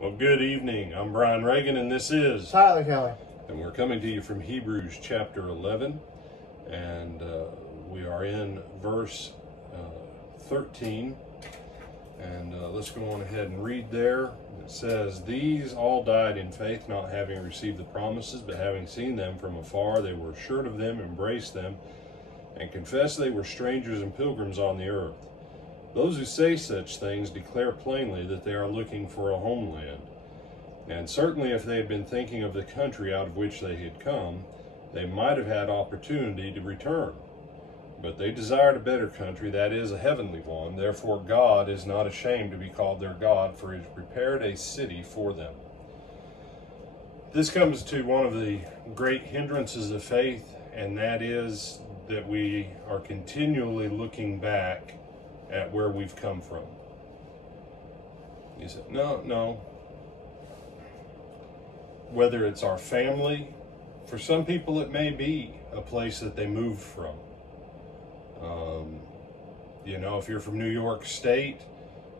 Well, good evening. I'm Brian Reagan, and this is Tyler Kelly. And we're coming to you from Hebrews chapter 11, and we are in verse 13. And let's go on ahead and read there. It says, "These all died in faith, not having received the promises, but having seen them from afar, they were assured of them, embraced them, and confessed they were strangers and pilgrims on the earth. Those who say such things declare plainly that they are looking for a homeland. And certainly if they had been thinking of the country out of which they had come, they might have had opportunity to return. But they desired a better country, that is, a heavenly one. Therefore God is not ashamed to be called their God, for he has prepared a city for them." This comes to one of the great hindrances of faith, and that is that we are continually looking back at where we've come from. You say, no. Whether it's our family, for some people it may be a place that they moved from. If you're from New York State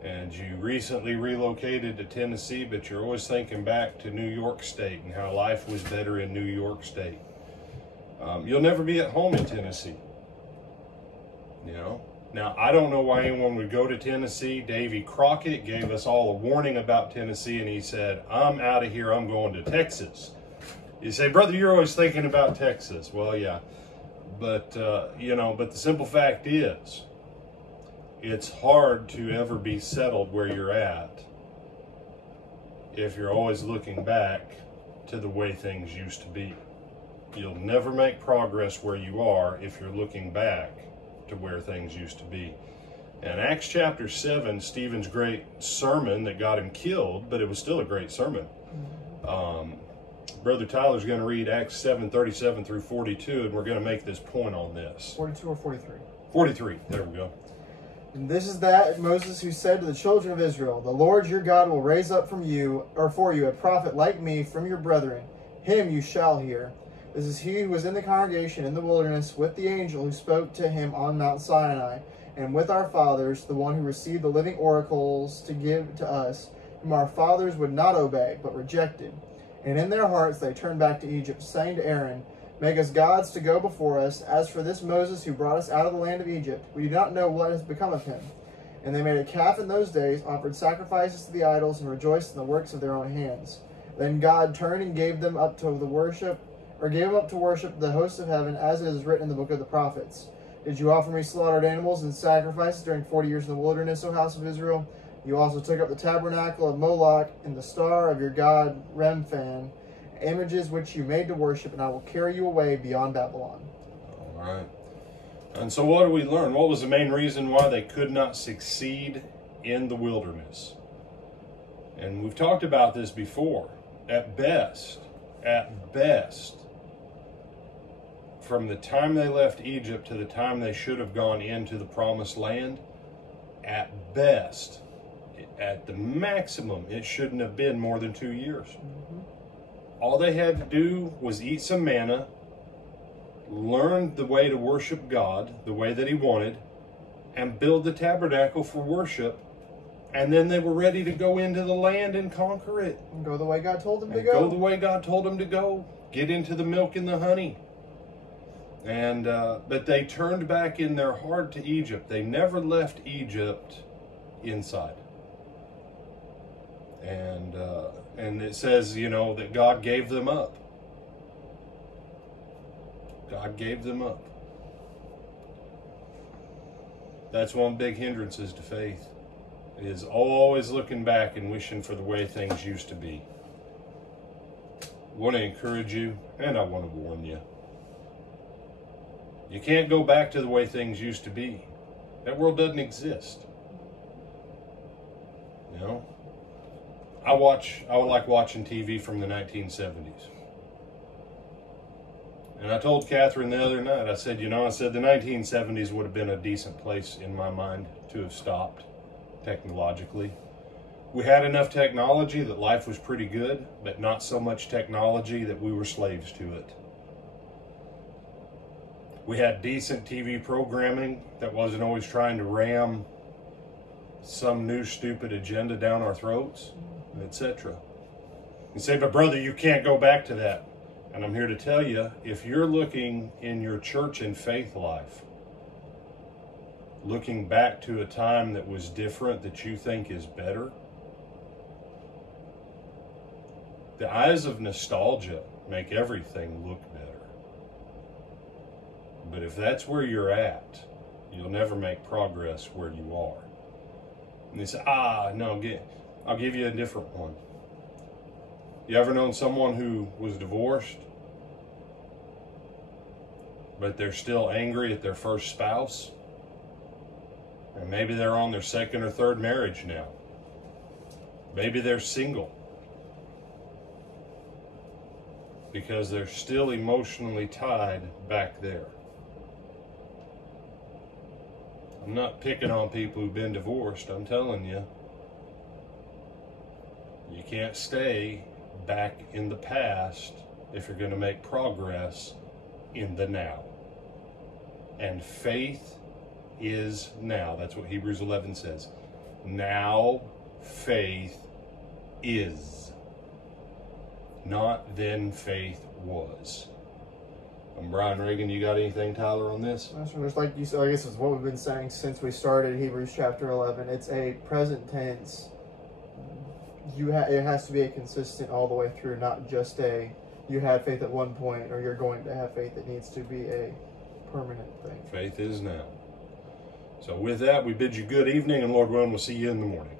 and you recently relocated to Tennessee, but you're always thinking back to New York State and how life was better in New York State, you'll never be at home in Tennessee. Now, I don't know why anyone would go to Tennessee. Davy Crockett gave us all a warning about Tennessee, and he said, "I'm out of here, I'm going to Texas." You say, "Brother, you're always thinking about Texas." Well, yeah, but the simple fact is, it's hard to ever be settled where you're at if you're always looking back to the way things used to be. You'll never make progress where you are if you're looking back to where things used to be. And Acts chapter 7, Stephen's great sermon that got him killed, but it was still a great sermon. Brother Tyler's going to read Acts 7:37 through 42, and we're going to make this point on this. 42 or 43? 43, there we go. "And this is that Moses who said to the children of Israel, 'The Lord your God will raise up for you a prophet like me from your brethren. Him you shall hear. This is he who was in the congregation in the wilderness with the angel who spoke to him on Mount Sinai, and with our fathers, the one who received the living oracles to give to us, whom our fathers would not obey, but rejected. And in their hearts they turned back to Egypt, saying to Aaron, Make us gods to go before us. As for this Moses who brought us out of the land of Egypt, we do not know what has become of him.' And they made a calf in those days, offered sacrifices to the idols, and rejoiced in the works of their own hands. Then God turned and gave them up to worship the hosts of heaven, as it is written in the book of the prophets. Did you offer me slaughtered animals and sacrifices during 40 years in the wilderness, O house of Israel? You also took up the tabernacle of Moloch and the star of your god Remphan, images which you made to worship, and I will carry you away beyond Babylon." All right. And so what do we learn? What was the main reason why they could not succeed in the wilderness? And we've talked about this before. At best, from the time they left Egypt to the time they should have gone into the promised land, at best, at the maximum, it shouldn't have been more than 2 years. All they had to do was eat some manna, learn the way to worship God, the way that he wanted, and build the tabernacle for worship, and then they were ready to go into the land and conquer it. And go the way God told them to go. Go the way God told them to go. Get into the milk and the honey. And but they turned back in their heart to Egypt. They never left Egypt inside. And it says, that God gave them up. God gave them up. That's one big hindrance to faith, is always looking back and wishing for the way things used to be. I want to encourage you, and I want to warn you. You can't go back to the way things used to be. That world doesn't exist. I like watching TV from the 1970s. And I told Catherine the other night, I said the 1970s would have been a decent place in my mind to have stopped technologically. We had enough technology that life was pretty good, but not so much technology that we were slaves to it. We had decent TV programming that wasn't always trying to ram some new stupid agenda down our throats. etc. You say, but brother, you can't go back to that. And I'm here to tell you, if you're looking in your church and faith life, looking back to a time that was different that you think is better, the eyes of nostalgia make everything look better. But if that's where you're at, you'll never make progress where you are. And they say, no, I'll give you a different one. You ever known someone who was divorced, but they're still angry at their first spouse? And maybe they're on their second or third marriage now. Maybe they're single, because they're still emotionally tied back there. I'm not picking on people who've been divorced. I'm telling you, you can't stay back in the past if you're going to make progress in the now. And faith is now. That's what Hebrews 11 says. Now faith is. Not then faith was. I'm Brian Reagan. You got anything, Tyler, on this? Just like you said, I guess it's what we've been saying since we started Hebrews chapter 11. It's a present tense. It has to be a consistent all the way through, not just you had faith at one point or you're going to have faith. It needs to be a permanent thing. Faith is now. So with that, we bid you good evening, and Lord willing, we'll see you in the morning.